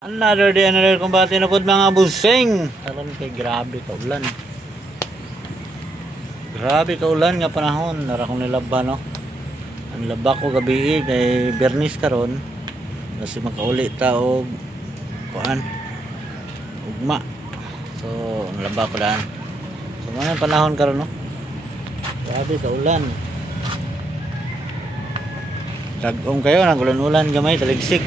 Another combate na pod mga busing. Karon kay grabe ka ulan. Grabe ka ulan nga panahon. Nara kong nilaba no. Ang laba ko gabi kay Bernis karon. Kasi makauli ta og kuan. Ugma. So, ang laba ko daan. So, mga panahon karon no. Grabe ka ulan. Dagong kayo nagulan-ulan gamay taligsik.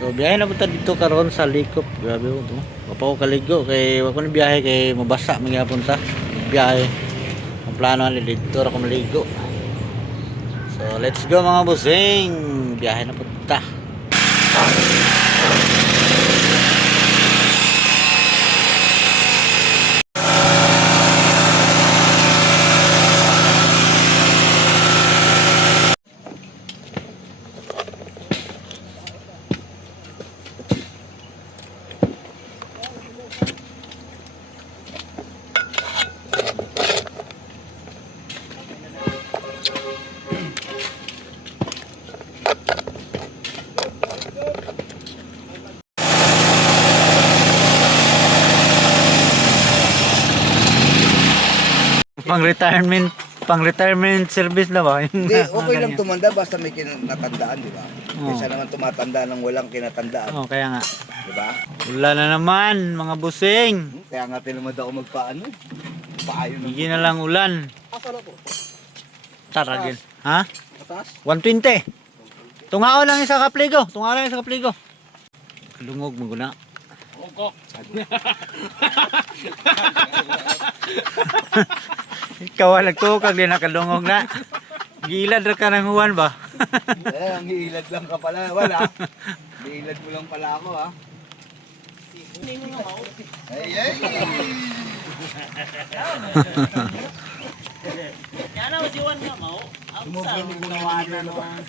So biyahe na punta dito karon sa Likop. Grabe ko to. Wa pa ko kaligo kay wa ko ni biyahe kay mabasa magyapon ta. Biyahe. Ang plano ni dito ra ko maligo. So let's go mga busing. Biyahe na punta. Pang retirement service na ba? Hindi, okay lang tumanda basta may kinatandaan, di ba? Kaysa naman tumatanda ng walang kinatandaan. Oh, kaya nga. Di ba? Wala na naman, mga busing. Kaya nga tinamad ako magpaano. Paayo na. Hindi na lang ulan. Asa na po? Taragin. Ha? Mataas? 120. Tungao lang isa kapligo. Tungao lang isa kapligo. Kalungog maguna. Ogo. Ikaw ang nagtukag din nakalungog na. Gilad ra ka ng huwan ba? Ang hiilad lang ka pala. Wala. Hiilad mo lang pala ako, ha? Ay, ay! Kaya na si Juan nga mo. Sumubra mo ginawa na naman.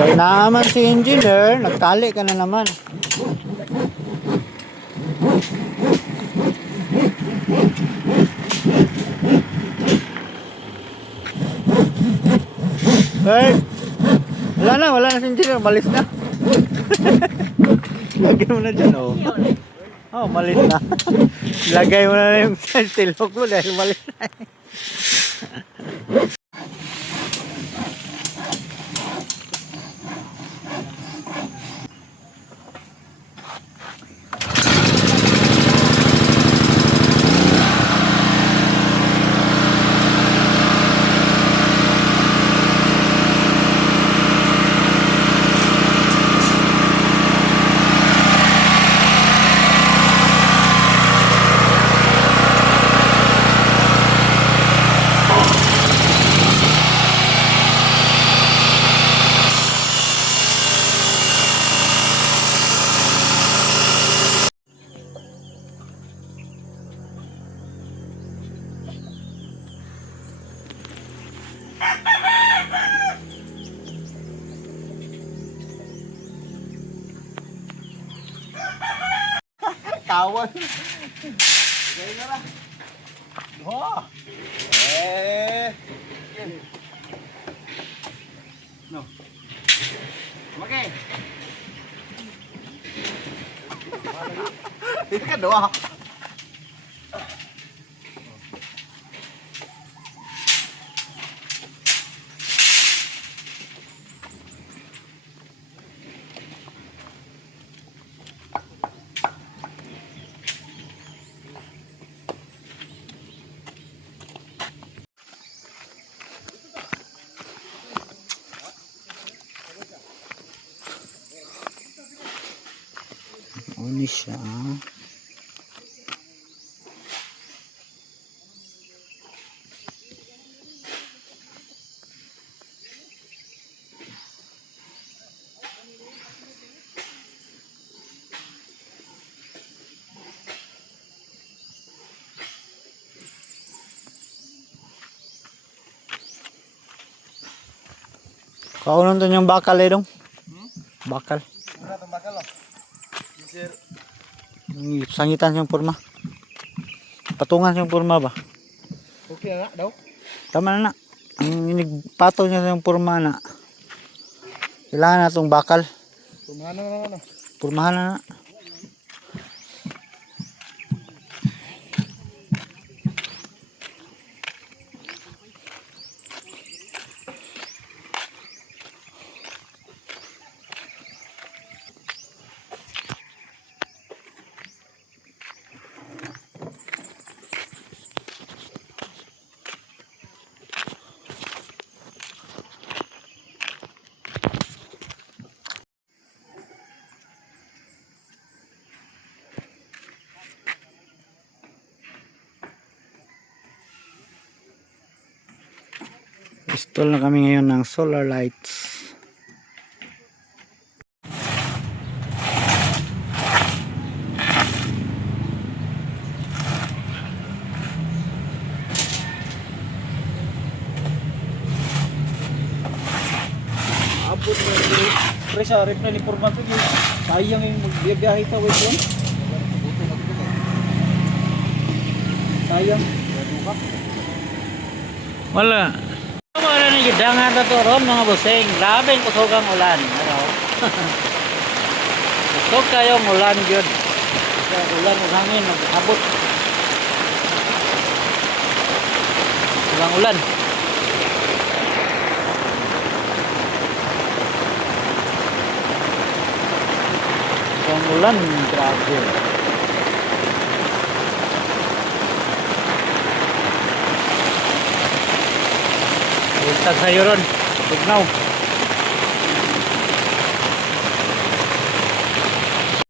Kaya naman si engineer, nagtali ka na naman. Hey, wala na si engineer, malis na. Lagay mo na dyan, oh. Oh, malis na. Lagay mo na yung steel hook mo dahil malis na. Tawan. Gaya na lang. Oh! No. Okay. Hindi ka doa. Ano siya? Kaunon to yung bakal eh dong. Bakal. Ano itong bakal oh? Sir. Sangitan yung porma. Patungan yung porma ba? Okay na daw? Tama na na. Ang inigpato niya yung porma na. Kailangan na itong bakal. Tumahan na naman oh. Pormahan na na. Install na kami ngayon ng solar lights. Abot na yung presa, rep na ni Purman to. Sayang yung magbiyahe ka, wait lang. Sayang. Wala. Wala na yung dangan na to ron mga busing. Grabe yung kusugang ulan. Ano? Kusog kayong ulan yun. Ulan o hangin. Abot. Ulang ulan. Ulang ulan. Grabe. Tag sayo ron. Tugnaw.